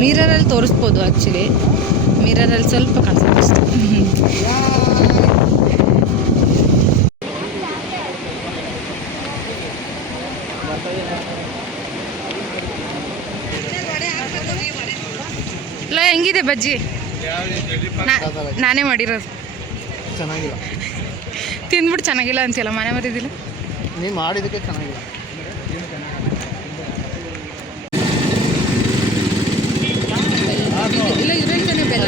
ಮಿರರಲ್ಲಿ ತೋರಿಸ್ಬೋದು actually. ಮಿರರಲ್ಲಿ ಸ್ವಲ್ಪ ಕಾಣಿಸುತ್ತೆ ಅಷ್ಟೇ. ಇಲ್ಲ ಹೆಂಗಿದೆ ಬಜ್ಜಿ? ನಾನೇ ಮಾಡಿರೋದು. ಚೆನ್ನಾಗಿಲ್ಲ. ತಿಂದ್ಬಿಟ್ಟು ಚೆನ್ನಾಗಿಲ್ಲ ಅಂತೀಯಲ್ಲ, ಮನೆ ಮರಿದಿಲ್ಲ. ನೀನು ಮಾಡಿದ್ದಕ್ಕೆ ಚೆನ್ನಾಗಿಲ್ಲ. ಇಲ್ಲ ಇರೋಂತಾನೆ ಬೆಲ್ಲ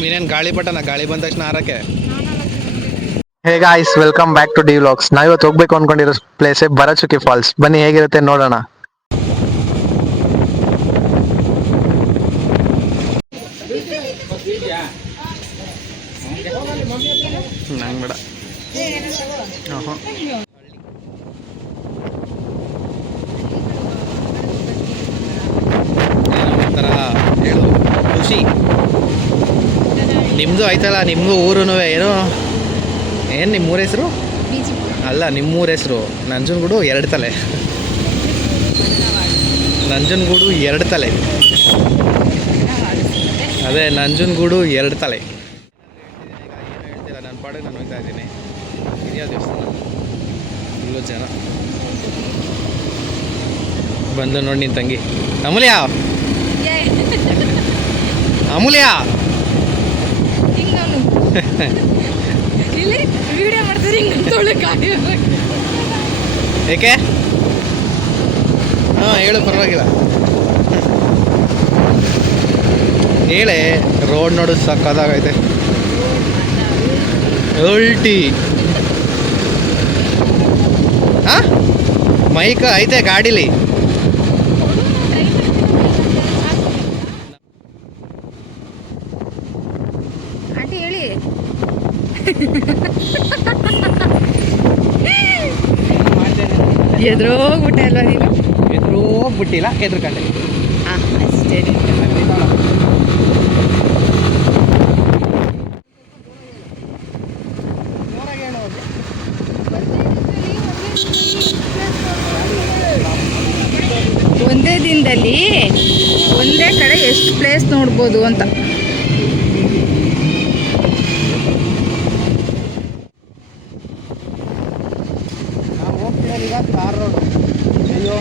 ನೀನೇನು ಗಾಳಿ ಪಟ್ಟಣ ಗಾಳಿ ಬಂದ ತಕ್ಷಣ ಹಾರಕ್ಕೆ. Hey guys, welcome back to the vlogs. ನಾವಿವತ್ತು ಹೋಗ್ಬೇಕು ಅನ್ಕೊಂಡಿರೋ ಪ್ಲೇಸೇ ಭರಚುಕ್ಕಿ ಫಾಲ್ಸ್. ಬನ್ನಿ ಹೇಗಿರುತ್ತೆ ನೋಡೋಣ. ನಂಗೆ ಬೇಡ. ಒಂಥರ ಹೇಳು ಖುಷಿ. ನಿಮ್ಮದು ಆಯ್ತಲ್ಲ, ನಿಮಗೂ ಊರು ಏನು ನಿಮ್ಮೂರ ಹೆಸರು? ಅಲ್ಲ, ನಿಮ್ಮೂರ ಹೆಸರು ನಂಜನಗೂಡು ಎರಡು ತಲೆ. ನಂಜನಗೂಡು ಎರಡು ತಲೆ, ಅದೇ ನಂಜನಗೂಡು ಎರಡು ತಲೆ. ಏನು ಹೇಳ್ತೀರಾ? ನನ್ನ ಪಾಡಿಗೆ ನಾನು ಹೋಗ್ತಾ ಇದ್ದೀನಿ. ಹಿರಿಯ ದೇವಸ್ಥಾನ, ಇಲ್ಲೂ ಜನ ಬಂದು ನೋಡಿ. ನಿನ್ನ ತಂಗಿ ಅಮೂಲ್ಯ, ಅಮೂಲ್ಯ ವಿಡಿಯೋ ಮಾಡ್ತಾರೆ. ಏಕೆ? ಹಾಂ ಹೇಳು, ಪರವಾಗಿಲ್ಲ ಹೇಳೆ. ರೋಡ್ ನೋಡು ಸಕ್ಕದಾಗೈತೆ. ಉಲ್ಟಿ ಹಾಂ ಮೈಕ್ ಐತೆ ಗಾಡೀಲಿ. ಆಂಟಿ ಹೇಳಿ. ಎದುರೋಗ್ಬಿಟ್ಟೆ ಅಲ್ವಾ ನೀನು? ಎದುರೋಗ್ಬಿಟ್ಟಿಲ್ಲ, ಎದುರುಕಂಡೆ. ಹಾಂ ಅಷ್ಟೇ. ಒಂದೇ ದಿನದಲ್ಲಿ ಒಂದೇ ಕಡೆ ಎಷ್ಟು ಪ್ಲೇಸ್ ನೋಡ್ಬೋದು ಅಂತ. ಈಗ ಕಾರ್ ರೋಡ್. ಅಯ್ಯೋ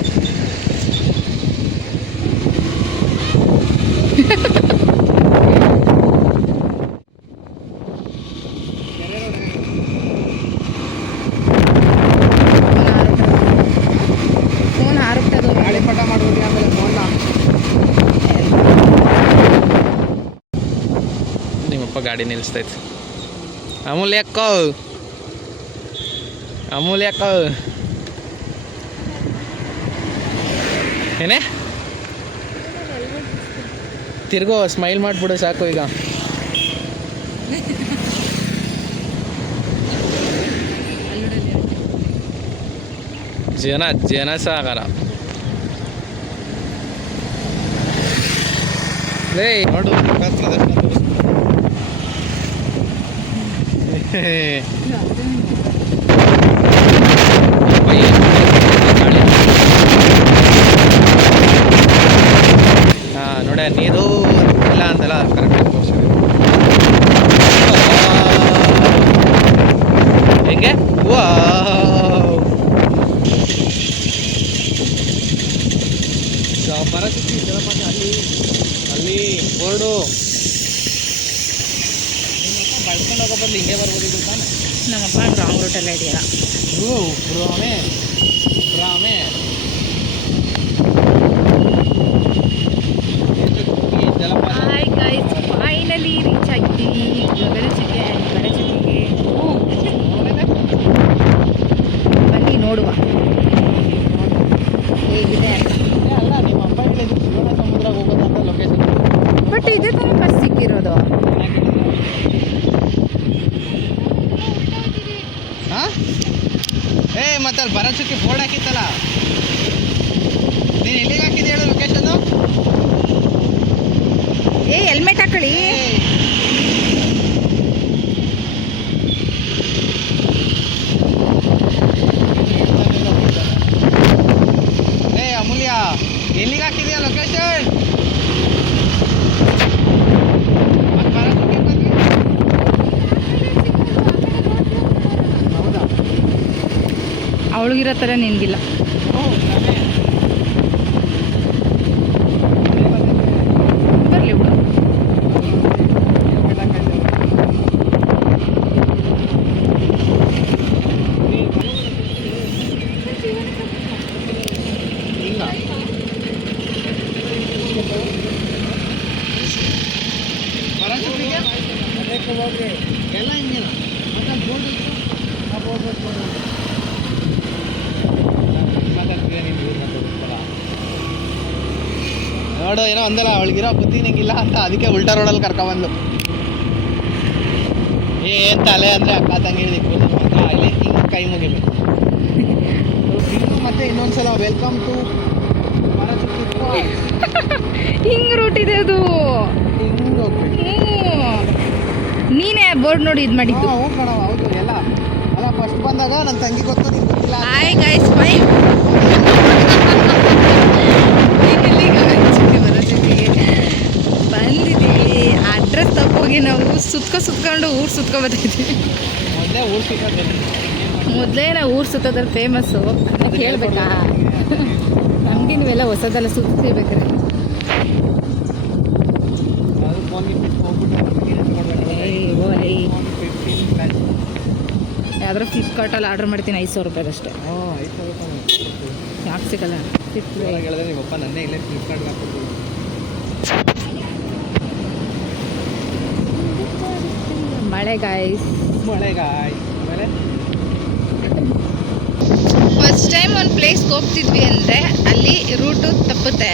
ಫೋನ್ ಹಾರುತ್ತದು. ಗಾಳಿ ಪಟ ಮಾಡ್ಬೋದು. ಆಮೇಲೆ ಫೋನ್ನ ನಿಮ್ಮಪ್ಪ ಗಾಡಿ ನಿಲ್ಲಿಸ್ತೈತೆ. ಅಮೂಲ್ಯಕ್ಕ, ಅಮೂಲ್ಯಕ್ಕ ಏನೇ ತಿರ್ಗೋ ಸ್ಮೈಲ್ ಮಾಡಿಬಿಡು ಸಾಕು. ಈಗ ಜನ ಸಾಗರ. ಲೇ ನೋಡು, ಪ್ರದರ್ಶನ ಹಾಂ ನೋಡ, ನೀರು ಇಲ್ಲ ಅಂತಲ್ಲ ಕರೆಕ್ಟಾಗಿ ತೋರಿಸಿದೆ. ಹೆಂಗೆ ಭರಚುಕ್ಕಿ ಜಲಪಾತ ಅಲ್ಲಿ ಅಲ್ಲಿ ಬೋರ್ಡು. ನಿಮ್ಮಪ್ಪ ಬಳ್ಕೊಂಡು ಹೋಗೋ ಬದಲು ಹಿಂಗೆ ಬರ್ಬೋದಿದ್ದು ತಾನೆ. ನಮ್ಮಪ್ಪ ರಾಂಗ್ ರೂಟಲ್ಲೇ ಇದೆಯಲ್ಲ. ರಾಮೇ ರಾಮೇ ಹಾಯ್ ಗೈಸ್, ಫೈನಲಿ ರೀಚ್ ಆಗಿದ್ದೀವಿ ಭರಚುಕ್ಕೆ. ಬನ್ನಿ ನೋಡುವ ಹೇಗಿದೆ. ಅಲ್ಲ, ನಿಮ್ಮ ಅಪ್ಪ ಹೇಳಿದ್ದು ಶಿವನ ಸಮುದ್ರ ಹೋಗೋದಂತ ಲೊಕೇಶನ್. ಬಟ್ ಇದೇ ಥರ ಬಸ್ ಸಿಕ್ಕಿರೋದು. ಹಾಂ ಮತ್ತೆ ಅಲ್ಲಿ ಭರಚುಕ್ಕಿ ಬೋರ್ಡ್ ಹಾಕಿತ್ತಲ್ಲ, ನೀನು ಎಲ್ಲಿಗೆ ಹಾಕಿದ್ದೆ ಹೇಳು ಲೊಕೇಶನ್ನು? ಕೂತ್ಕೊಳ್ಳಿ. ಅಮೂಲ್ಯ ಎಲ್ಲಿಗೆ ಹಾಕಿದ್ಯಾ ಲೊಕೇಶನ್? ಹೌದಾ? ಅವಳಿಗಿರೋ ಥರ ನಿನಗಿಲ್ಲ. ಬರಲಿ ಬಿಡು. ಎಲ್ಲ ಹಿಂಗೇನ ನೋಡು, ಏನೋ ಅಂದಲ್ಲ ಅವಳಿಗಿರೋ ಬುದ್ಧಿ ನಂಗಿಲ್ಲ ಅಂತ, ಅದಕ್ಕೆ ಉಲ್ಟಾ ರೋಡಲ್ಲಿ ಕರ್ಕೊಂಬಂದು. ಏನ್ ತಲೆ ಅಂದ್ರೆ ಅಕ್ಕ ತಂಗಿ ಇಲ್ಲಿ ಹಿಂಗೆ ಕೈ ಮುಗಿಬೇಕು. ಮತ್ತೆ ಇನ್ನೊಂದ್ಸಲ ವೆಲ್ಕಮ್ ಟು ಹಿಂಗ್ ರೂಟ್ ಇದೆ ಅದು. ಹಿಂಗೆ ನೀನೇ ಬೋರ್ಡ್ ನೋಡಿ ಇದು ಮಾಡಿದ್ದು. ಹೌದು ಎಲ್ಲ ಅಲ್ಲ, ಫಸ್ಟ್ ಬಂದಾಗ ನನ್ನ ತಂಗಿ ಗೊತ್ತು, ನಿಂಗೆ ಗೊತ್ತಿಲ್ಲ. Hi guys, by. ಬಂದಿದ್ದೀವಿ. ಅಡ್ರೆಸ್ ತಪ್ಪೋಗಿ ನಾವು ಸುತ್ಕೊಂಡು ಊರು ಸುತ್ಕೊಬರ್ತಿದ್ವಿ. ಮೊದಲೇ ನಾವು ಊರು ಸುತ್ತೋದ್ರಲ್ಲಿ ಫೇಮಸ್ಸು. ಕೇಳ್ಬೇಕಾ? ನಮಗೆ ನೀವೆಲ್ಲ ಹೊಸದೆಲ್ಲ ಸುತ್ತಿರ್ಬೇಕಾರೆ. ಯಾವ್ದಾರು ಫ್ಲಿಪ್ಕಾರ್ಟಲ್ಲಿ ಆರ್ಡ್ರ್ ಮಾಡ್ತೀನಿ, 5,000 ರೂಪಾಯಿಗಷ್ಟೇ. ಯಾಕೆ ಸಿಗಲ್ಲ? ಹೇಳಿದ್ರೆ ನಿಮ್ಮಪ್ಪ ನನ್ನೇ ಇಲ್ಲೇ ಫ್ಲಿಪ್ಕಾರ್ಟ್ಗೆ ಹಾಕ್ಬಿಟ್ಟು. ಮಳೆ ಗಾಯ್ಸ್. ಆಮೇಲೆ ಫಸ್ಟ್ ಟೈಮ್ ಒಂದು ಪ್ಲೇಸ್ಗೆ ಹೋಗ್ತಿದ್ವಿ ಅಂದರೆ ಅಲ್ಲಿ ರೂಟು ತಪ್ಪುತ್ತೆ.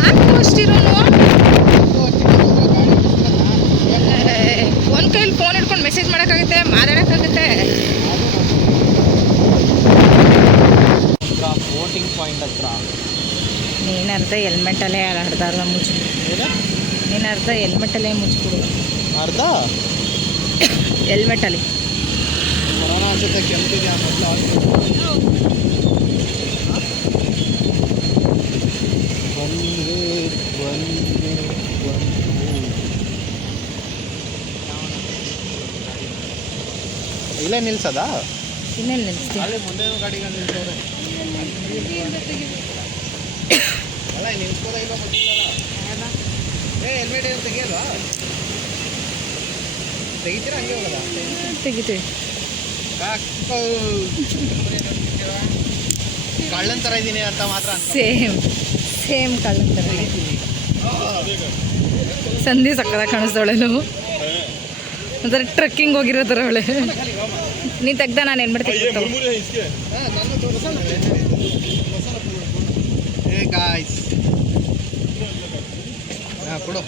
ಹಾಕು ಅಷ್ಟಿರೋನು. ಒಂದು ಕೈಲಿ ಫೋನ್ ಹಿಡ್ಕೊಂಡು ಮೆಸೇಜ್ ಮಾಡೋಕ್ಕಾಗುತ್ತೆ, ಮಾತಾಡೋಕ್ಕಾಗುತ್ತೆ. ಬೋಟಿಂಗ್ ಪಾಯಿಂಟ್ ಹತ್ರ ನೀನರ್ಧ ಹೆಲ್ಮೆಟಲ್ಲೇ ಅರ್ಧ ಮುಚ್ಚಿಬಿಡು. ನೀನರ್ಧ ಹೆಲ್ಮೆಟಲ್ಲೇ ಮುಚ್ಚಿಬಿಡು. ಅರ್ಧ ಹೆಲ್ಮೆಟಲ್ಲಿ ಕೊರೋನಾ ಅನ್ಸುತ್ತೆ, ಕೆಂಪಿದೆ ಮೊದಲು. ಇಲ್ಲೇ ನಿಲ್ಸದಾ? ಇನ್ನೇನು ನಿಲ್ಲಿಸ್ತೀನಿ. ಅಲ್ಲಿ ಮುಂದೆ ಗಾಡಿಗೆ ನಿಲ್ಸೋರೆ. ಅಲ್ಲ ನಿಲ್ಸ್ಬೋದ ಇಲ್ವಾ ಗೊತ್ತಿಲ್ಲ. ಹೆಲ್ಮೆಟ್ ಏನು ತೆಗಿಯಲ್ವಾ? ತೆಗಿತೀರಾ ಹಂಗೆ ಹೋಗೋದ? ತೆಗಿತೀವಿ. ಕಳ್ಳನ ಥರ ಇದ್ದೀನಿ ಅಂತ ಮಾತ್ರ. ಸೇಮ್ ಕಳ್ಳನ ಥರ. ಸಂಧಿ ಸಕ್ಕದಾಗ ಕಾಣಿಸ್ದವಳೆನು, ಒಂಥರ ಟ್ರೆಕ್ಕಿಂಗ್ ಹೋಗಿರೋ ಥರ ಅವಳೆ. ನೀನು ತೆಗ್ದ ನಾನು ಏನು ಮಾಡ್ತೀನಿ. ಕೊಡು.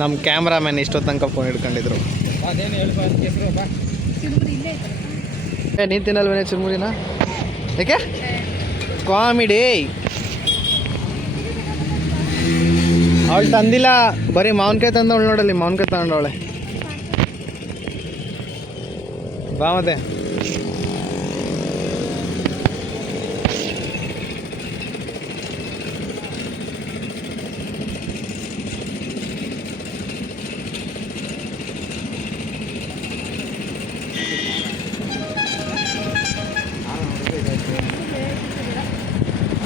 ನಮ್ಮ ಕ್ಯಾಮ್ರಾಮ್ಯಾನ್ ಇಷ್ಟೊತ್ತು ತನಕ ಫೋನ್ ಹಿಡ್ಕೊಂಡಿದ್ರು. ನೀನು ತಿನ್ನಲ್ವೇನೆ ಚುರುಮುರಿನ? ಯಾಕೆ ಕಾಮಿಡಿ? ಅವಳು ತಂದಿಲ್ಲ, ಬರೀ ಮಾವಿನಕಾಯಿ ತಂದವಳು. ನೋಡಲ್ಲಿ ಮಾವಿನಕಾಯಿ ತಗೊಂಡವಳೆ. ಬಾ ಮತ್ತೆ.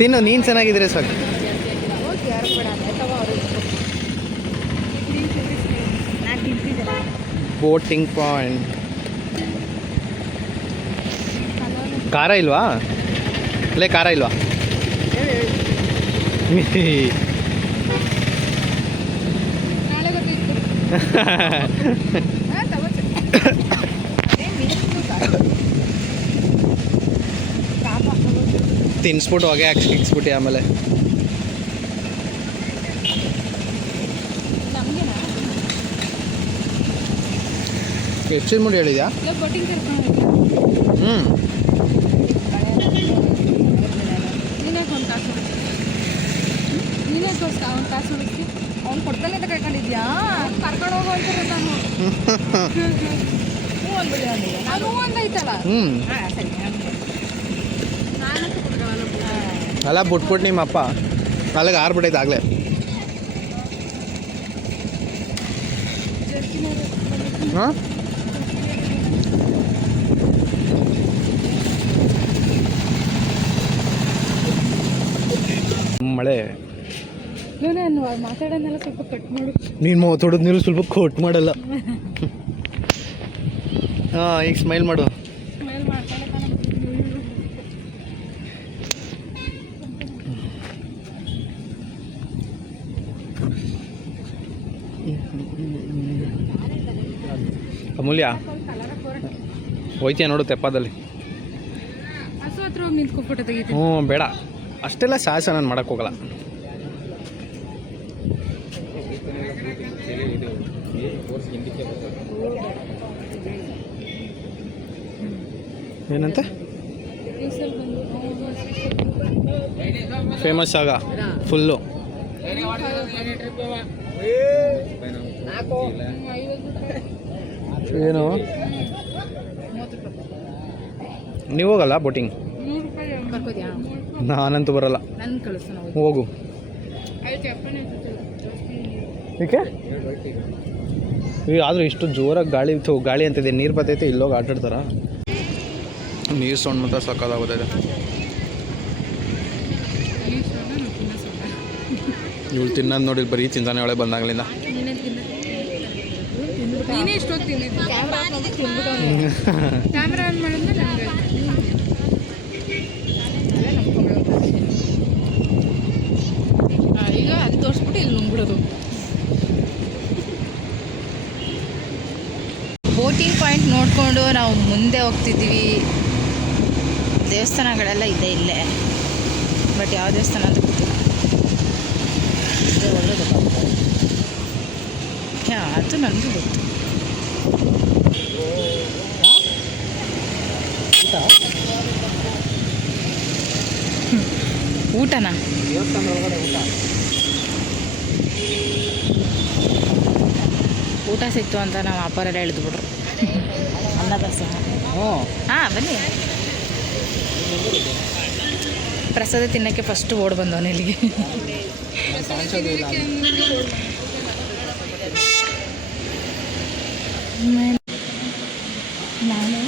ತಿನ್ನು, ನೀನು ಚೆನ್ನಾಗಿದ್ರೆ ಸಾಕು. Boating point. ಖಾರ ಇಲ್ವಾ? ಅಲ್ಲೇ ಖಾರ ಇಲ್ವಾ? ತಿನ್ಸ್ಬಿಟ್ಟು ಹೊಗೆ ಹಾಕ್ಸ್ಬಿಟ್ಟು ಆಮೇಲೆ ಎಷ್ಟು ಮುಡಿ ಹೇಳಿದ್ಯಾ? ಹ್ಞೂ ಅಲ್ಲ ಬಿಟ್ಬಿಟ್ಟು ನಿಮ್ಮಪ್ಪ ಅಲ್ಲಿಗೆ ಆರ್ಬಿಟ್ಟೈತೆ ಆಗಲೇ. ಹಾಂ ಮಳೆ ಮಾತಾಡೋದನ್ನೆಲ್ಲ ಸ್ವಲ್ಪ ಕಟ್ ಮಾಡು. ನೀನು ಮಾತಾಡೋದು ನೀವು ಸ್ವಲ್ಪ ಕೋಟ್ ಮಾಡಲ್ಲ. ಹಾಂ ಈಗ ಸ್ಮೈಲ್ ಮಾಡು. ಅಮೂಲ್ಯ ಹೋಯ್ತೀಯ ನೋಡು ತೆಪ್ಪದಲ್ಲಿ. ಹಸು ಹತ್ರ ಹೋಗಿ ನಿಂತ್ಕೊ ಫೋಟೋ ತೆಗಿತೀನಿ. ಹ್ಞೂ ಬೇಡ ಅಷ್ಟೆಲ್ಲ ಸಾಹಸ ನಾನು ಮಾಡೋಕ್ಕೆ ಹೋಗಲ್ಲ. ಏನಂತ ಫೇಮಸ್ ಆಗ ಫುಲ್ಲು ಏನು ನೀವು ಹೋಗಲ್ಲ ಬೋಟಿಂಗ್? ನಾನಂತೂ ಬರಲ್ಲ. ಹೋಗು. ಏಕೆ ಆದರೂ ಇಷ್ಟು ಜೋರಾಗಿ ಗಾಳಿ ಅಂತಿದೆ, ನೀರು ಬರ್ತೈತೆ, ಇಲ್ಲೋಗಿ ಆಟಾಡ್ತಾರ. ನೀರು ಸೌಂಡ್ ಮಾತ್ರ ಸಕ್ಕದಾಗೋದಿದೆ. ಇವಳು ತಿನ್ನೋದು ನೋಡಿ ಬರೀ ತಿಂತಾನೆ ಒಳಗೆ ಬಂದಾಗಲಿಂದ. ಕ್ಯಾಮ್ರಾ ಆನ್ ಮಾಡಿದ್ರೆ ಈಗ ಅದು ತೋರಿಸ್ಬಿಟ್ಟು ಇಲ್ಲಿ ನುಂಗ್ಬಿಡೋದು. ಬೋಟಿಂಗ್ ಪಾಯಿಂಟ್ ನೋಡಿಕೊಂಡು ನಾವು ಮುಂದೆ ಹೋಗ್ತಿದ್ದೀವಿ. ದೇವಸ್ಥಾನಗಳೆಲ್ಲ ಇದೆ ಇಲ್ಲೇ, ಬಟ್ ಯಾವ ದೇವಸ್ಥಾನ ಅಂತ ಗೊತ್ತಿಲ್ಲ. ಒಳ್ಳೇದು ಅದು ನನಗೂ ಗೊತ್ತು. ಊಟನಾ? ಊಟ ಸಿಕ್ತು ಅಂತ ನಾವು ಅಪ್ಪರೆಲ್ಲ ಎಳೆದ್ಬಿಟ್ರು. ಅನ್ನದಾಸೋಹ. ಹಾಂ ಬನ್ನಿ, ಪ್ರಸಾದ ತಿನ್ನೋಕ್ಕೆ ಫಸ್ಟ್ ಓಡ್ ಬಂದವನು ಇಲ್ಲಿಗೆ. ನಾನು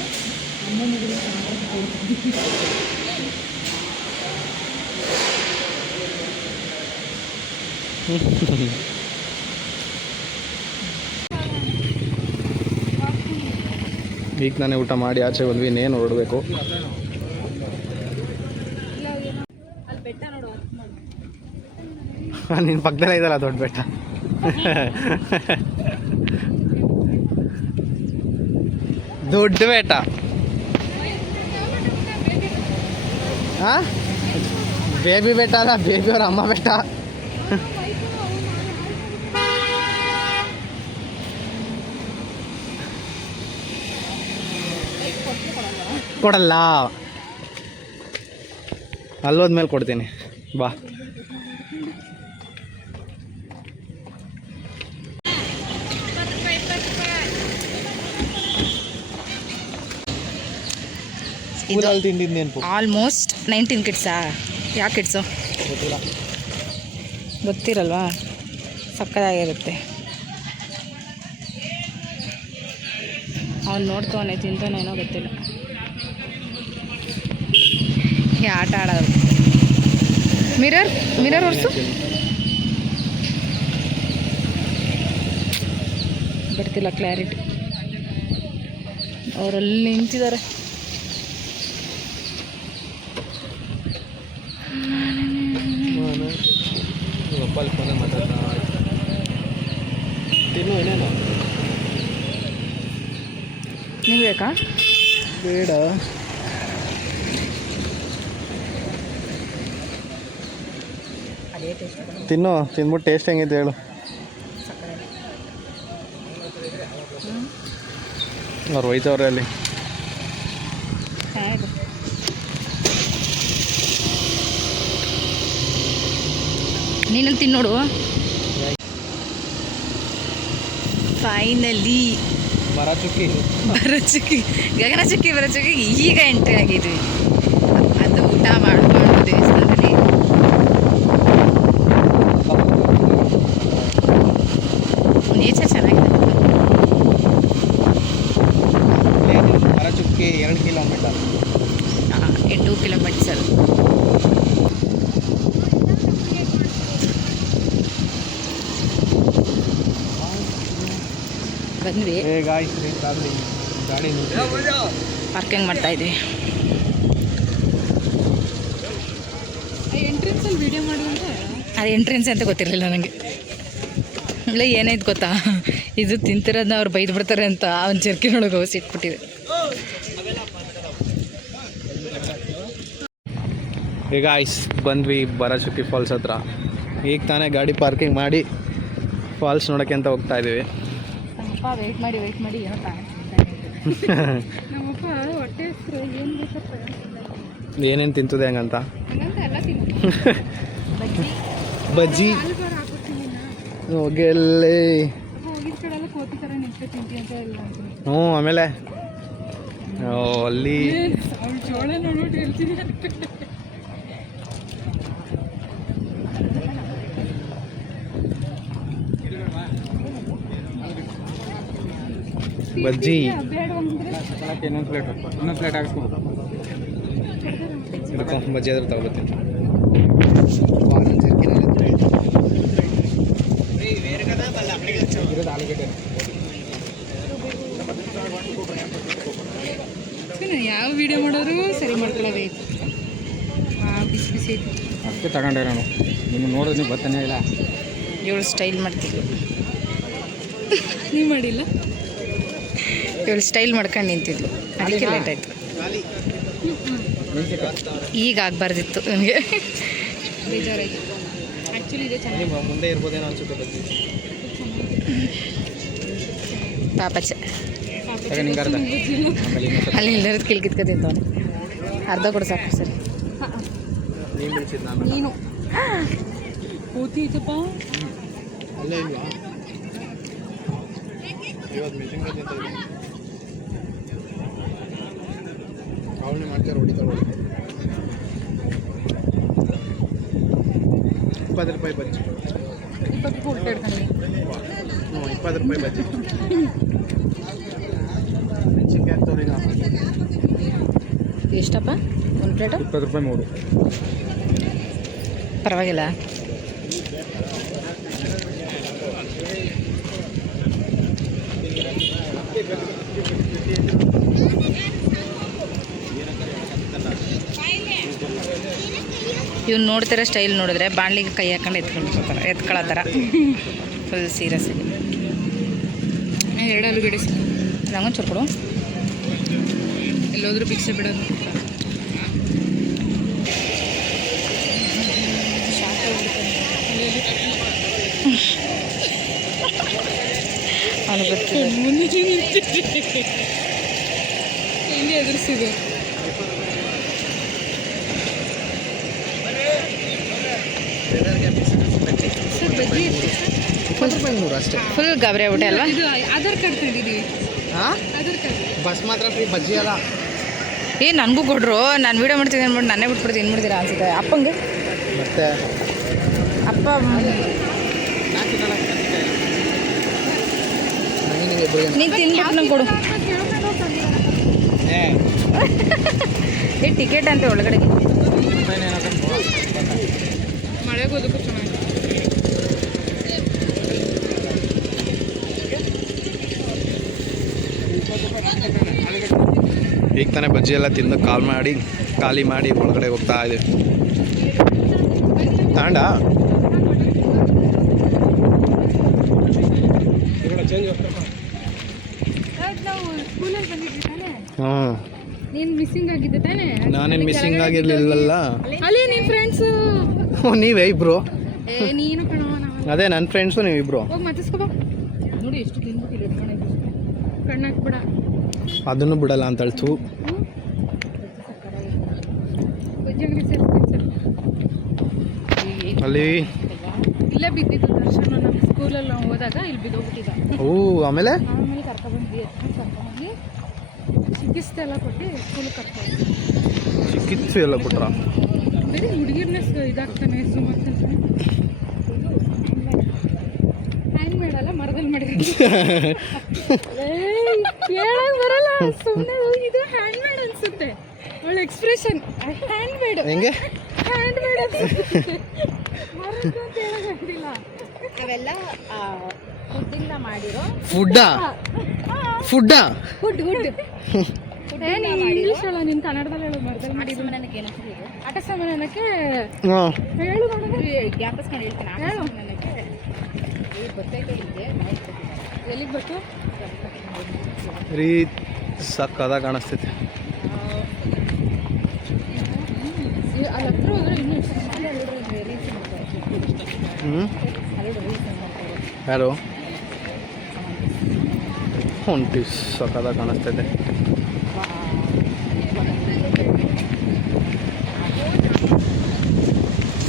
ಈಗ ನಾನೇ ಊಟ ಮಾಡಿ ಆಚೆ ಬಂದ್ವಿ. ಇನ್ನೇನು ಹೊರಡಬೇಕು. ನಿನ್ನ ಪಕ್ಕದಲ್ಲೇ ಇದಲ್ಲ ದೊಡ್ಡ ಬೆಟ್ಟ. ದೊಡ್ಡ ಬೆಟ್ಟ. ಹಾಂ ಬೇಬಿ ಬೆಟ್ಟ ಅಲ್ಲ, ಬೇಬಿ ಅವ್ರ ಅಮ್ಮ ಬೆಟ್ಟ. ಕೊಡಲ್ಲ, ಅಲ್ಲೋದ್ಮೇಲೆ ಕೊಡ್ತೀನಿ ಬಾ. ಆಲ್ಮೋಸ್ಟ್ 19 ಕಿಡ್ಸಾ? ಯಾವ ಕಿಡ್ಸು ಗೊತ್ತಿರಲ್ವಾ? ಸಕ್ಕದಾಗಿರುತ್ತೆ. ಅವ್ನು ನೋಡ್ತಾನೆ ತಿಂತಾನೇನೋ ಗೊತ್ತಿಲ್ಲ. ಆಟ ಆಡೋದು. ಮಿರರ್ ಒರ್ಸು. ಬರ್ತಿಲ್ಲ ಕ್ಲಾರಿಟಿ. ಅವರಲ್ಲಿ ನಿಂತಿದ್ದಾರೆ. ನೀವು ಬೇಕಾ? ಬೇಡ. ತಿಂದ್ಬಿಟ್ಟು ಟೇಸ್ಟ್ ಹೆಂಗಿದೆ ಹೇಳು. ಅವ್ರು ಹೋಯ್ತವ್ರೆ ಅಲ್ಲಿ. ನೀನಲ್ಲಿ ತಿನ್ನೋಡು. ಫೈನಲಿ ಬರಚುಕ್ಕಿ ಭರಚುಕ್ಕಿ ಗಗನಚುಕ್ಕಿ ಭರಚುಕ್ಕಿ ಈಗ ಎಂಟ್ರಿ ಆಗಿದ್ವಿ. ಅದು ಊಟ ಮಾಡಿಕೊಂಡು ದೇವಸ್ಥಾನದಲ್ಲಿ ನೇಚರ್ ಚೆನ್ನಾಗಿದೆ. ಬರಚುಕ್ಕಿ 2 ಕಿಲೋಮೀಟರ್. 2 ಕಿಲೋಮೀಟರ್. ಬಂದ್ವಿ, ಗಾಡಿ ಪಾರ್ಕಿಂಗ್ ಮಾಡ್ತಾ ಇದ್ವಿ. ಎಂಟ್ರೆನ್ಸಲ್ಲಿ ವಿಡಿಯೋ ಮಾಡಿ ಅದು ಎಂಟ್ರೆನ್ಸ್ ಅಂತ ಗೊತ್ತಿರಲಿಲ್ಲ ನನಗೆ. ಇಲ್ಲ ಏನಾಯ್ತು ಗೊತ್ತಾ, ಇದು ತಿಂತಿರೋದನ್ನ ಅವ್ರು ಬೈದು ಬಿಡ್ತಾರೆ ಅಂತ ಅವ್ನು ಜರ್ಕಿನೊಳಗೆ ಹೋಗಿ ಇಟ್ಬಿಟ್ಟಿದೆ. ಈಗ ಬಂದ್ವಿ ಬರಚುಕ್ಕಿ ಫಾಲ್ಸ್ ಹತ್ರ. ಈಗ ತಾನೇ ಗಾಡಿ ಪಾರ್ಕಿಂಗ್ ಮಾಡಿ ಫಾಲ್ಸ್ ನೋಡೋಕ್ಕೆ ಅಂತ ಹೋಗ್ತಾ ಇದ್ದೀವಿ. ನಮ್ಮಪ್ಪ ವೆಯ್ಟ್ ಮಾಡಿ ಏನೋ ನಮ್ಮಪ್ಪ ಹೊಟ್ಟೆ ಹೆಸರು ಏನು ಬೇಕಪ್ಪ ಏನೇನು ತಿಂತದೆ ಹಂಗಂತ. ಹಂಗಂತ ಎಲ್ಲ ತಿನ್ನು. ಬಜ್ಜಿ ಅಲ್ಬಾರ್ ಹಾಕ್ಬಿಡ್ತೀನಿ ಹೋಗೆಲ್ಲೇ. ಹೋಗಿದ ಕಡೆ ಎಲ್ಲ ಕೋತಿ ಥರ ನಿಂತು ತಿಂತಿ ಅಂತ ಎಲ್ಲ ಅಂತೀನಿ. ಹ್ಞೂ ಆಮೇಲೆ ಅಲ್ಲಿ ಅವ್ಳು ಜೋಳ ನೋಡ್ಬಿಟ್ಟು ಹೇಳ್ತೀನಿ. ಬಜ್ಜಿ ಬೇಡ ಅಂದ್ರೆ ಇನ್ನೊಂದು ಪ್ಲೇಟ್ ಹಾಕ್ಸ್ಬೋದು. ಬಜ್ಜಿ ಆದ್ರೆ ತಗೊಳ್ತೀನಿ. ಯಾವ ವಿಡಿಯೋ ಮಾಡಿದ್ರು ಸರಿ ಮಾಡ್ಕೊಳ್ಳೋಬೇಕು. ಬಿಸಿ ಬಿಸಿ ಐತಿ ಅದಕ್ಕೆ ತಗೊಂಡೆ ನಾನು. ನಿಮ್ಗೆ ನೋಡೋದು ಗೊತ್ತಾನೇ ಇಲ್ಲ. ಇವಳು ಸ್ಟೈಲ್ ಮಾಡ್ತಿದ್ಲು, ನೀವು ಮಾಡಿಲ್ಲ. ಇವಳು ಸ್ಟೈಲ್ ಮಾಡ್ಕೊಂಡು ನಿಂತಿದ್ಲು, ಅದಕ್ಕೆ ಲೇಟ್ ಆಯಿತು. ಈಗ ಆಗಬಾರ್ದಿತ್ತು ನನಗೆ. ಬೇಜಾರಾಗಿ ಆ್ಯಕ್ಚುಲಿ ಇದೆ ಚೆನ್ನಾಗಿ ಮುಂದೆ ಇರ್ಬೋದೇನೋ ಅನ್ಸುತ್ತೆ ಬಜ್ಜಿ. ಪಾಪಚ್ಚ ನಿಂಗಾರ್ದ ಅಲ್ಲಿ ಎಲ್ಲರದ್ದು ಕಿಲ್ಕಿತ್ಕೊ ತಿಂತವನು. ಅರ್ಧ ಕೂಡ ಸಾಕು ಸರಿ. ನೀನು ಬಿಡಿಸಿದ್ ನಾನು. ನೀನು ಕೋತಿ ಐತಪ್ಪ. ಅಲ್ಲೇ ಇಲ್ವಾ ಇವತ್ತು ಮೆಷಿನ್ ಗನ್ ಅಂತ ಇದೆ. ಅವಳನ್ನೇ ಮಾಡ್ತಾರೆ ಹೊಡಿತಾರೆ. 20 ರೂಪಾಯಿ ಬಜ್ಜಿ. 20 ಊಟ ಇಡ್ತಾನೆ. 20 ರೂಪಾಯಿ ಬಜ್ಜಿ. ಮೆಣಸಿನ್ಕಾಯಿ ಹಾಕ್ತವ್ರೀಗ. ಎಷ್ಟಪ್ಪ ಒಂದು ಪ್ಲೇಟು? 20 ರೂಪಾಯಿ 3. ಪರವಾಗಿಲ್ಲ. ಇವ್ನು ನೋಡ್ತಿರೋ ಸ್ಟೈಲ್ ನೋಡಿದ್ರೆ ಬಾಣ್ಲಿಗೆ ಕೈ ಹಾಕೊಂಡು ಎತ್ಕೊಳ್ಳೋ ಥರ ಫುಲ್ ಸೀರಿಯಸ್. ಎರಡು ಆಲೂಗಡ್ಡೆ ನಂಗೊಂದು ಚೂರು ಕೊಡು. ಎಲ್ಲೋದ್ರೂ ಭಿಕ್ಷೆ ಬಿಡೋದು. ಅವನು ಗೊತ್ತಿದೆ. ಎಲ್ಲಿ ಎದುರಿಸಿದೆ. ಸರ್ ಬಜ್ಜಿ 20 ರೂಪಾಯಿ 3 ಅಷ್ಟೇ. ಫುಲ್ ಗಾಬರಿ ಆಗ್ಬಿಟ್ಟೆ ಅಲ್ವಾ? ಇದು ಆಧಾರ್ ಕಾರ್ಡ್ ತಂದಿದ್ದೀವಿ. ಹಾಂ ಆಧಾರ್ ಕಾರ್ಡ್ ಬಸ್ ಮಾತ್ರ ಫ್ರೀ, ಬಜ್ಜಿ ಅಲ್ಲ. ನನಗೂ ಕೊಡ್ರು. ನಾನು ವೀಡಿಯೋ ಮಾಡ್ತೀನಿ ಅಂದ್ಬಿಟ್ಟು ನನ್ನೇ ಬಿಟ್ಬಿಡ್ತೀನಿ ಏನ್ಬಿಡ್ತೀರಾ ಅನ್ಸುತ್ತೆ. ಅಪ್ಪಂಗೆ ಮತ್ತೆ ಅಪ್ಪ ನೀನು ತಿನ್ಬಿಟ್ಟು ನಂಗೆ ಕೊಡು. ಟಿಕೆಟ್ ಅಂತ ಒಳಗಡೆ ಮಳೆಗೆ ಹೋದಕ್ಕೂ ಚೆನ್ನಾಗಿ. ಈಗ ತಾನೇ ಬಜ್ಜಿ ಎಲ್ಲ ತಿಂದು ಖಾಲಿ ಮಾಡಿ ಒಳಗಡೆ ಹೋಗ್ತಾ ಇದ್ದೀವಿ. ತಾಂಡ ನಾವು ಸ್ಕೂಲಲ್ಲಿ ಬಂದಿದ್ವಿ ತಾನೇ. ಹ್ಞೂ ನೀನು ಮಿಸ್ಸಿಂಗ್ ಆಗಿದ್ದೆ ತಾನೇ. ನಾನೇನು ಮಿಸ್ಸಿಂಗ್ ಆಗಿರಲಿಲ್ಲಲ್ಲ. ಅಲ್ಲಿ ನಿನ್ನ ಫ್ರೆಂಡ್ಸು. ನೀವೇ ಇಬ್ರು. ನೀನು ಕಣೋ. ಅದೇ ನನ್ನ ಫ್ರೆಂಡ್ಸು ನೀವಿಬ್ರು. ಹೋಗಿ ಮತ್ತಿಸ್ಕೊಬ. ನೋಡಿ ಎಷ್ಟು ತಿನ್ಬಿಟ್ಟಿಲ್ಲ ಕಣ್ಣಾಕ್ಬಿಡ. ಅದನ್ನು ಬಿಡಲ್ಲ ಅಂತ ಹೇಳ್ತು. ಬಜ್ಜಿ ಅಂಗಡಿ ಸೇರ್ತೀನಿ ಸರ್. ಅಲ್ಲಿ ಇಲ್ಲೇ ಬಿದ್ದಿದ್ದು ದರ್ಶನ ನಮ್ಮ ಸ್ಕೂಲಲ್ಲಿ ನಾವು ಹೋದಾಗ ಇಲ್ಲಿ ಬಿದ್ದೋಗ್ಬಿಟ್ಟಿದ್ದ. ಓ ಆಮೇಲೆ ಆಮೇಲೆ ಕರ್ಕೊಬಂದ್ವಿ, ಎತ್ಕೊಂಡು ಕರ್ಕೊಂಡ್ಬಂದು ಚಿಕಿತ್ಸೆ ಎಲ್ಲ ಕೊಟ್ಟು ಸ್ಕೂಲಿಗೆ ಕರ್ಕೊಂಡು ಚಿಕಿತ್ಸೆ ಎಲ್ಲ ಕೊಟ್ರ? ಬರೀ ಹುಡುಗಿರ್ನೇ ಇದಾಗ್ತಾನೆ ಸುಮಾರು ಹ್ಯಾಂಗ್ ಮಾಡಲ್ಲ ಮರದಲ್ಲಿ ಮಾಡಿದ್ರೆ ಕೇಳಕ್ ಬರಲ್ಲ ಸುಮ್ಮನೆ. ಇದು ಹ್ಯಾಂಡ್ ಮೇಡ್ ಅನ್ಸುತ್ತೆ, ಒಳ್ಳೆ ಎಕ್ಸ್ಪ್ರೆಷನ್. ಹ್ಯಾಂಡ್ ಮೇಡ್ ಹೆಂಗೆ ಹ್ಯಾಂಡ್ ಮೇಡ್ ಅನ್ಸುತ್ತೆ, ಮರದ ಅಂತ ಹೇಳೋಕ್ಕಾಗ್ತಿಲ್ಲ. ಅವೆಲ್ಲ ಫುಡ್ಡಿಂದ ಮಾಡಿರೋ ಫುಡ್ಡಾ ಫುಡ್ಡಾ ಗುಡ್ ಗುಡ್. ಏನು ಇಂಗ್ಲೀಷ್ ಅಲ್ಲ, ನೀನು ಕನ್ನಡದಲ್ಲಿ ಹೇಳೋದು. ಮರದಲ್ಲಿ ಮಾಡಿದ್ದು ನನಗೆ ಏನಂತ ಆಟ ಸಾಮಾನಕ್ಕೆ ಹಾಂ ಹೇಳು ನೋಡಿದ್ರೆ ಜ್ಞಾಪಿಸ್ಕೊಂಡು ಹೇಳ್ತೀನಿ. ಹೇಳು. ನನಗೆ ಗೊತ್ತೈತೆ ಇದೆ ಎಲ್ಲಿಗೆ ಬೇಕು? ರೀ ಸಕ್ಕದಾಗ ಕಾಣಿಸ್ತೈತೆ. ಅಲ್ಲಿ ಹತ್ರ ಹೋದ್ರೆ ಇನ್ನೂ ಹ್ಞೂ ಯಾರು ಹೊಂಟಿ ಸಕ್ಕದಾಗ ಕಾಣಿಸ್ತೈತೆ.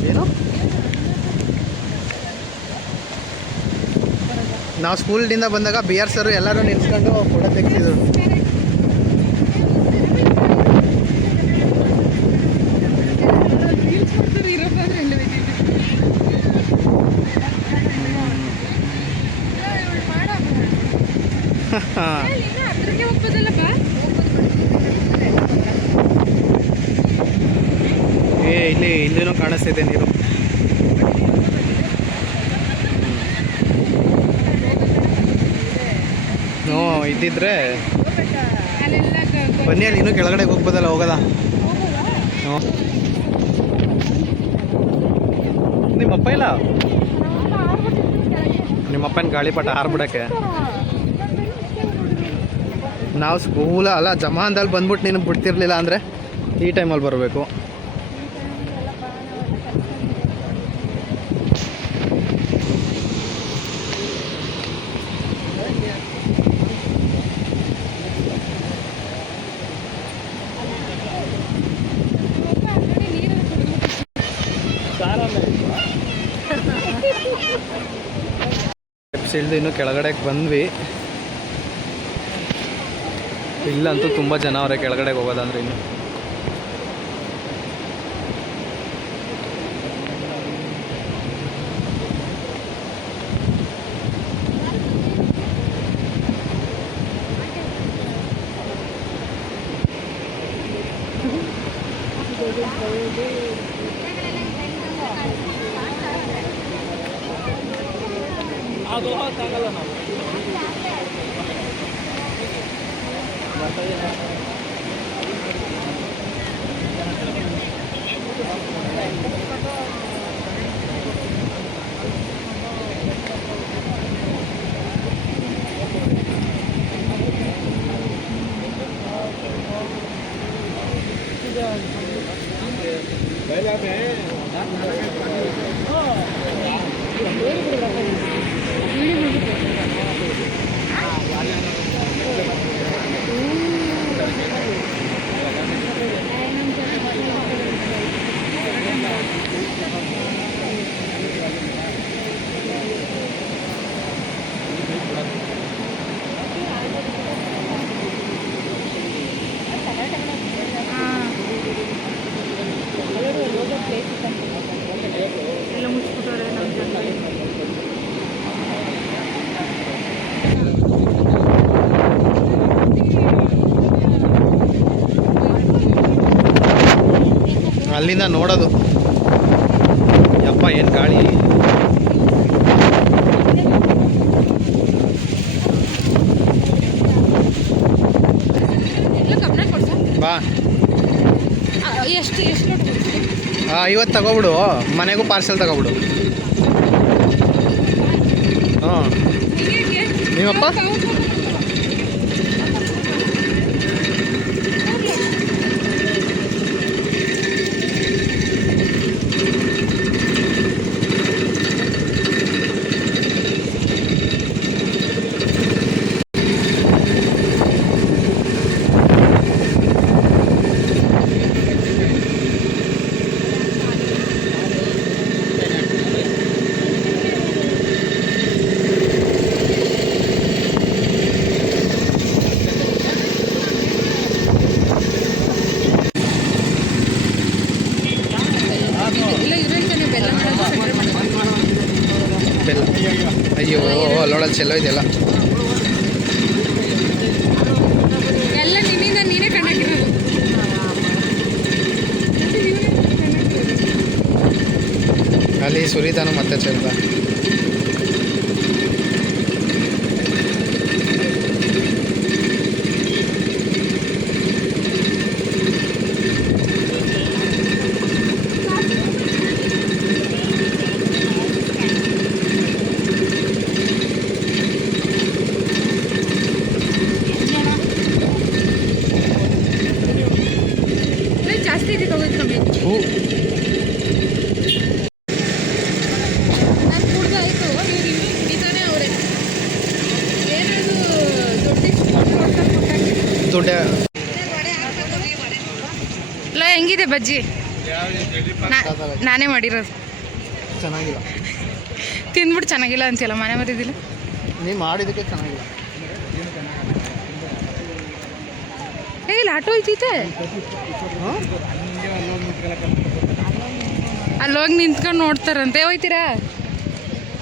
ಏನು ನಾವು ಸ್ಕೂಲಿಂದ ಬಂದಾಗ ಬಿ ಆರ್ ಸರ್ ಎಲ್ಲರೂ ನಿಲ್ಸ್ಕೊಂಡು ಫೋಟೋ ತೆಗ್ಸಿದ್ರು. ಹತ್ರಕ್ಕೆ ಹೋಗ್ಬೋದಲ್ಲಪ್ಪ. ಇಲ್ಲಿನೂ ಕಾಣಿಸ್ತೈತೆ ನೀರು. ಹ್ಞೂ ಇದ್ದಿದ್ರೆ ಅಲ್ಲೆಲ್ಲ ಬನ್ನಿ, ಅಲ್ಲಿ ಇನ್ನೂ ಕೆಳಗಡೆ ಹೋಗ್ಬೋದಲ್ಲ, ಹೋಗೋದಾ? ಹ್ಞೂ ನಿಮ್ಮಪ್ಪ ಇಲ್ಲ? ನಿಮ್ಮಪ್ಪನ ಗಾಳಿಪಟ ಹಾರ್ಬಿಡಕ್ಕೆ ನಾವು ಸ್ಕೂಲ ಅಲ್ಲ ಜಮಾನ್ದಲ್ಲಿ ಬಂದ್ಬಿಟ್ಟು ನೀನು ಬಿಡ್ತಿರ್ಲಿಲ್ಲ ಅಂದರೆ ಈ ಟೈಮಲ್ಲಿ ಬರಬೇಕು. ಸ್ಟೆಪ್ಸ್ ಇಳಿದು ಇನ್ನೂ ಕೆಳಗಡೆಗೆ ಬಂದ್ವಿ. ಇಲ್ಲಂತೂ ತುಂಬ ಜನ ಅವರೇ ಕೆಳಗಡೆಗೆ ಹೋಗೋದಂದ್ರೆ ಇನ್ನು. ಎಲ್ಲ ಮುಚ್ಚಿಬಿಟ್ಟವ್ರೆ ನಮ್ಮ ಜನ. ಅಲ್ಲಿಂದ ನೋಡೋದು. ಯಪ್ಪ ಏನು ಗಾಳಿ. ಬಾ ಎಷ್ಟು ಎಷ್ಟು 50 ತಗೋಬಿಡು, ಮನೆಗೂ ಪಾರ್ಸೆಲ್ ತಗೋಬಿಡು. ಹಾಂ ನೀವಪ್ಪ ಅಯ್ಯೋ ಅಲ್ಲೋಡಲ್ಲಿ ಚೆಲ್ಲೋ ಇದೆಯಲ್ಲ. ಎಲ್ಲ ನಿನ್ನಿಂದ ನೀನೇ ಕಣ್ಣಾಕಿರೋದು. ಅಲ್ಲಿ ಸುರಿತಾನು ಮತ್ತೆ ಚೆಲ್ದ. ಜಾಸ್ತಿ ಇದೆ ತಗೋದು ಕಮ್ಮಿ. ನಾನು ಕುಡ್ದಾಯ್ತು, ಇವ್ರು ಇನ್ನೂ ಕುಡಿತಾನೆ ಅವರೇ. ಏನದು ದುಡ್ಡೆ ಇಲ್ಲ ಹೆಂಗಿದೆ ಬಜ್ಜಿ? ನಾನೇ ಮಾಡಿರೋದು. ಚೆನ್ನಾಗಿಲ್ಲ. ತಿಂದ್ಬಿಟ್ಟು ಚೆನ್ನಾಗಿಲ್ಲ ಅಂತೀಯಲ್ಲ, ಮನೆ ಮರಿದಿಲ್ಲ. ನೀ ಮಾಡಿದ್ದಕ್ಕೆ ಚೆನ್ನಾಗಿಲ್ಲ. ಏ ಇಲ್ಲ ಆಟೋ ಐತೈತೆ, ಅಲ್ಲೋಗಿ ನಿಂತ್ಕೊಂಡು ನೋಡ್ತಾರಂತೆ. ಹೋಯ್ತೀರಾ?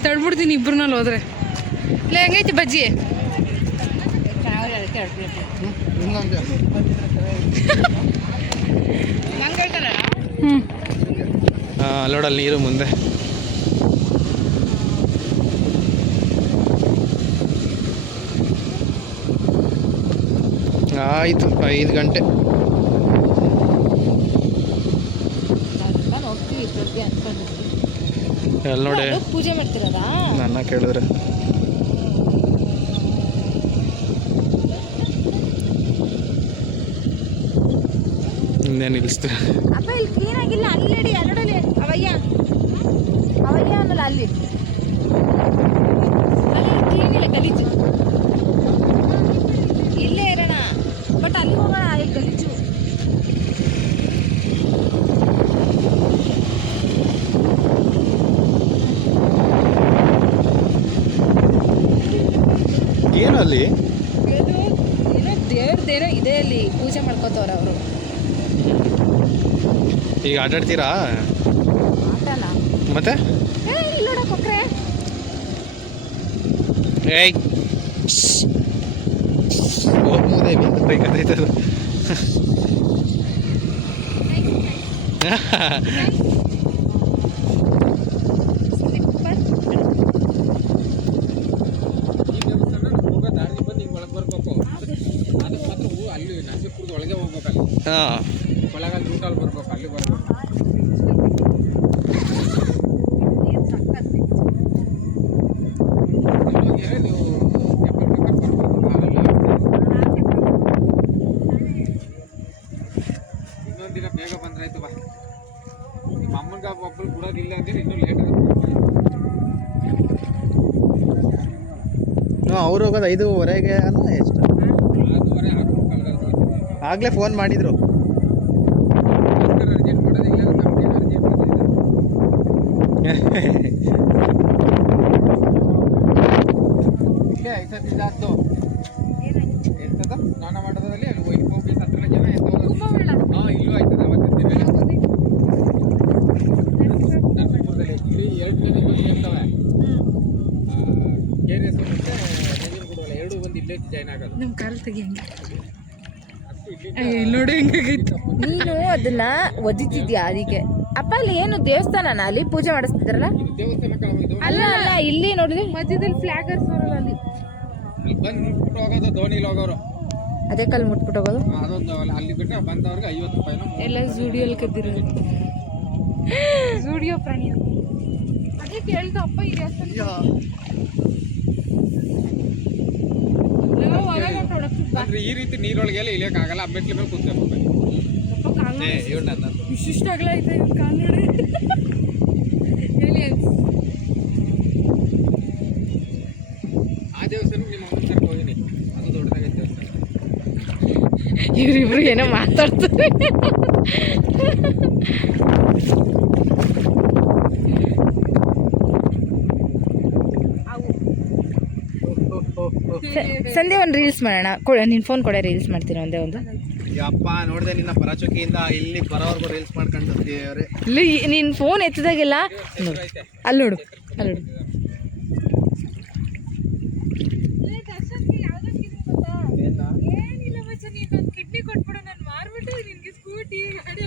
ತಳ್ಬಿಡ್ತೀನಿ ಇಬ್ರನ್ನಲ್ಲಿ ಹೋದ್ರೆ. ಇಲ್ಲ ಹೆಂಗೈತಿ ಬಜ್ಜಿ? ಹ್ಞೂ ಅಲ್ಲೋಡಲ್ಲಿ ನೀರು ಮುಂದೆ. ಆಯಿತು 5 ಗಂಟೆ. ಎಲ್ಲಿ ನೋಡಿ ಪೂಜೆ ಮಾಡ್ತಿರೋದಾ? ನನ್ನ ಕೇಳಿದ್ರೆ ಹಿಂದೆ ನಿಲ್ಲಿಸ್ತೀರ. ಅಪ್ಪ ಇಲ್ಲಿ ಕ್ಲೀನ್ ಆಗಿಲ್ಲ. ಅಲ್ಲಡಿ ಅಲ್ಲಡಲಿ ಅವಯ್ಯ ಅವಯ್ಯ ಅನ್ನಲ್ಲ, ಅಲ್ಲಿ ಅಲ್ಲಿ ಕ್ಲೀನ್ ಇಲ್ಲ, ಗಲೀಜು. ಇಲ್ಲೇ ಇರೋಣ, ಬಟ್ ಅಲ್ಲಿ ಹೋಗೋಣ, ಅಲ್ಲಿ ಗಲೀಜು. ಏನು ಅಲ್ಲಿ ಏನೋ ದೇವ್ರದ್ದೇನೋ ಇದೆ, ಅಲ್ಲಿ ಪೂಜೆ ಮಾಡ್ಕೋತವ್ರ ಅವರು. ಈಗ ಆಟಾಡ್ತೀರಾ ಆಟನ ಮತ್ತೆ? ಇಲ್ಲಿ ನೋಡ ಕೊಟ್ರೆ ಏಯ್ ಹೋಗ್ಬೋದೇ ಬೇಕಂತೈತದು. ಹಾಂ ಒಳಗಲ್ಲಿ ರೂಟಲ್ಲಿ ಬರ್ಬೇಕು, ಅಲ್ಲಿ ಬರ್ಬೇಕು. ಇನ್ನೊಂದು ದಿನ ಬೇಗ ಬಂದ್ರೆ ಆಯ್ತು ಬಾ. ನಿಮ್ಮ ಅಮ್ಮನಿಗೆ ಒಬ್ಬರು ಬಿಡೋದಿಲ್ಲ ಅಂದ್ರೆ ಇನ್ನೂ ಲೇಟ್ ಅವ್ರು ಹೋಗೋದು 5:15 ಅನ್ನೋ ಎಷ್ಟು? 6:30 ಆಗಲೇ ಫೋನ್ ಮಾಡಿದ್ರು. ಅರ್ಜೆಂಟ್ ಮಾಡೋದಿಲ್ಲ, ನಮ್ಗೆ ಅರ್ಜೆಂಟ್ ಮಾಡೋದಿಲ್ಲ. ಇಲ್ಲೇ 5 ಸತಿ ಜಾಸ್ತು ಎಂತದ ಸ್ನಾನ ಮಾಡೋದ್ರಲ್ಲಿ ಅಲ್ಲಿ ಹೋಗಿ 17 ಜನ ಎಂತ. ಹಾಂ ಇಲ್ಲೂ ಆಯ್ತದ ಅವತ್ತಿನ ದಿನ ನರಸೀಪುರದಲ್ಲಿ ಇಲ್ಲಿ 2 ಜನ ಸೇರ್ತವೆ. KRS ಮತ್ತೆ ನಂಜನಗೂಡು ಎರಡು ಬಂದು ಇಲ್ಲೇ ಜಾಯ್ನ್ ಆಗೋದು. ನಮ್ಮ ಕಾಲು ತೆಗಿಯಂಗೆ ಅಷ್ಟು ಇಲ್ಲಿ ನೋಡಿ ಹೆಂಗಾಗೈತೆ. ನೀನು ಅದನ್ನ ಒದಿತಿದ್ಯಾ? ಅದಕ್ಕೆ ಅಪ್ಪ ಅಲ್ಲಿ ಏನು ದೇವಸ್ಥಾನನ? ಅಲ್ಲಿ ಪೂಜೆ ಮಾಡಿಸ್ತಿದ್ರಲ್ಲ? ಇದು ದೇವಸ್ಥಾನ ಕಾಣೋದು. ಅಲ್ಲ ಅಲ್ಲ, ಇಲ್ಲಿ ನೋಡಿದ್ರಿ ಮಧ್ಯದಲ್ಲಿ ಫ್ಲಾಗರ್ಸ್ ಬರಲ್ಲ ಅಲ್ಲಿ. ಅಲ್ಲಿ ಬಂದು ಮುಟ್ಬಿಟ್ಟು ಹೋಗೋದು, ಧೋನಿಲಿ ಹೋಗೋರು. ಅದೇ ಕಲ್ ಮುಟ್ಬಿಟ್ಟು ಹೋಗೋದು. ಅದೊಂದು ಅಲ್ಲಿ ಬಿಟ್ಟರೆ ಬಂದವ್ರಿಗೆ 50 ರೂಪಾಯಿನೋ ಎಲ್ಲ ಝೂಡಿಯಲ್ಲಿ ಕದ್ದಿರೋದು. ಝೂಡಿಯೋ ಪ್ರಾಣಿ ಅಂತ. ಅದೇ ಕೇಳ್ದ ಅಪ್ಪ ಇದೆ ಅಂದ್ರೆ ಈ ರೀತಿ ನೀರೊಳಗೆಲ್ಲ ಇಳಿಯೋಕ್ಕಾಗಲ್ಲ. ಮೆಟ್ಲ ಮೇಲೆ ಕೂತ್ಕೋಬೇಕು. ಇಷ್ಟಿಷ್ಟ ಅಗಲ ಐತೆ ಕಾಲ್ ನೋಡಿ. ಆ ದೇವಸ್ಥಾನಕ್ಕೆ ನಿಮ್ಮ ಅಮ್ಮನ ಕರ್ಕೊಂಡು ಹೋಗಿನಿ, ಅದು ದೊಡ್ಡದಾಗೈತೆ ದೇವಸ್ಥಾನ. ಇವರಿಬ್ರು ಏನೋ ಮಾತಾಡ್ತಾರೆ. ಸಂಧ್ಯಾ ಒಂದು ರೀಲ್ಸ್ ಮಾಡೋಣ. ನಿನ್ನ ಫೋನ್ ಕೊಡೆ, ರೀಲ್ಸ್ ಮಾಡ್ತೀನಿ ಒಂದೇ ಒಂದು. ಯಪ್ಪ ನೋಡಿದೆ ನಿನ್ನ ಪರಾಚುಕಿಯಿಂದ ಇಲ್ಲಿ ಬರೋವರೆಗೂ ರೀಲ್ಸ್ ಮಾಡ್ಕೊಂಡ್ರೆ. ಇಲ್ಲಿ ನಿನ್ನ ಫೋನ್ ಎತ್ತಿದಾಗೆಲ್ಲ ನೋಡು, ಅಲ್ಲಿ ನೋಡು, ಅಲ್ಲಿ ನೋಡು. ದರ್ಶನ್ಗೆ ಯಾವ್ದೋ ಗೊತ್ತಾ ಏನ ಏನಿಲ್ಲ ಮಚ್ಚ ನೀನೊಂದು ಕಿಡ್ನಿ ಕೊಟ್ಬಿಡು ನಾನು ಮಾರ್ಬಿಟ್ಟು ನಿನ್ಗೆ ಸ್ಕೂಟಿ ಗಾಡಿ